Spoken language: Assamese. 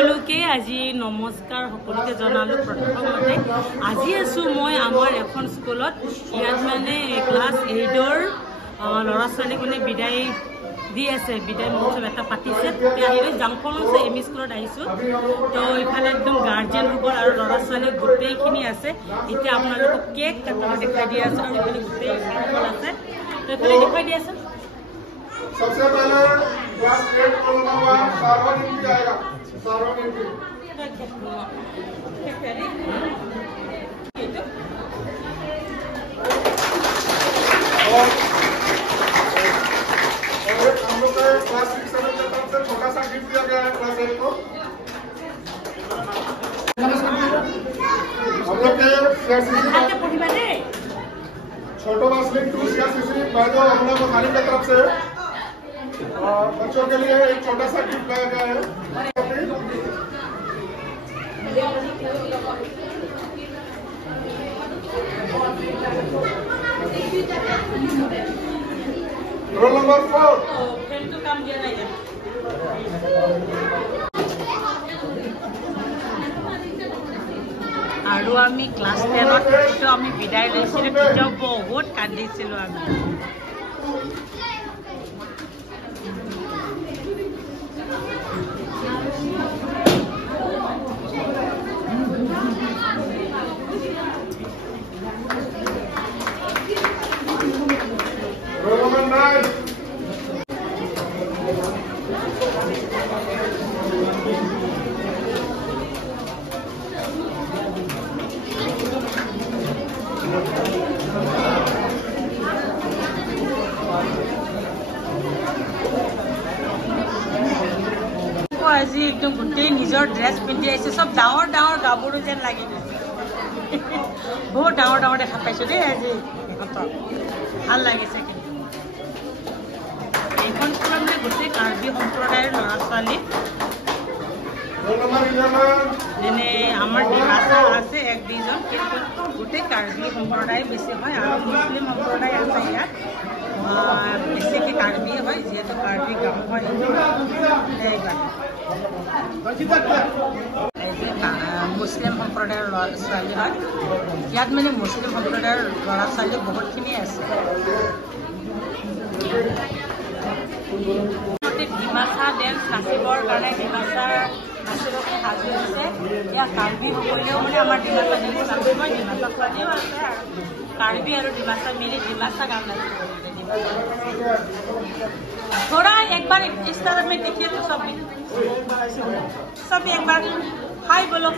সকলোকে আজি নমস্কাৰ সকলোকে জনালো প্ৰথমতে আজি আছো মই আমাৰ এখন স্কুলত ইয়াত মানে ক্লাছ 8ৰ ল'ৰা ছোৱালী কোনে বিদায় দি আছে বিদায় মহোৎসৱ এটা পাতিছে তে আহিলে জাংফল আছে এমই স্কুলত আহিছো তো ইফালে একদম গাৰ্জেন সকল আৰু ল'ৰা ছোৱালী গোটেইখিনি আছে এতিয়া আপোনালোকক কেক কাটি দেখাই দি আছে আৰু ইফালে গোটেই সকল আছে তো ইফালে দেখাই দি আছে सबसे पहले क्लास 8 को लगावा सारवन इनकी आएगा सारवन इनकी और हम लोग का क्लास 6 7 की तरफ से छोटा सा गिफ्ट दिया गया है क्लास 8 को हम लोग के सीआरसीसी छोटो वासलिन 2 सीआरसीसी बैठो हम लोग को खाने की तरफ से बच्चों के लिए एक छोटा सा गिफ्ट लाया गया है रोल नंबर 4 আৰু আমি ক্লাছ 10ত তো আমি বিদায় লৈছিলো তেতিয়া বহুত কান্দিছিলো আমি रोल नंबर 9 আজি একদম গোটেই নিজৰ ড্ৰেছ পিন্ধি আহিছে সব ডাঙৰ ডাঙৰ গাভৰু যেন লাগি গৈছে বহুত ডাঙৰ ডাঙৰ দেখা পাইছো দেই আজি ভাল লাগিছে কিন্তু এইখন স্কুলত মানে গোটেই কাৰ্বি সম্প্ৰদায়ৰ ল'ৰা ছোৱালী যেনে আমাৰ ডিমাচা আছে এক দুইজন কিন্তু গোটেই কাৰ্বি সম্প্ৰদায় বেছি হয় আৰু মুছলিম সম্প্ৰদায় আছে ইয়াত বেছিকৈ কাৰ্বি হয় যিহেতু কাৰ্বি গাঁও হয় মুছলিম সম্প্ৰদায়ৰ ল'ৰা ছোৱালী হয় ইয়াত মানে মুছলিম সম্প্ৰদায়ৰ ল'ৰা ছোৱালী বহুতখিনি আছে ডিমাচা ডেন্স নাচিবৰ কাৰণে ডিমাচা নাচিবলৈ সাজু হৈছে ইয়াত কাৰ্বি সকলেও মানে আমাৰ ডিমাচা ডেন্স নাচিব ডিমাচা ছোৱালীও আছে আৰু কাৰ্বি আৰু ডিমাচা মিলি ডিমাচা গান নাচিব थोड़ा एक बार इस तरह में देखिए तो सब एक बार हाय बोलो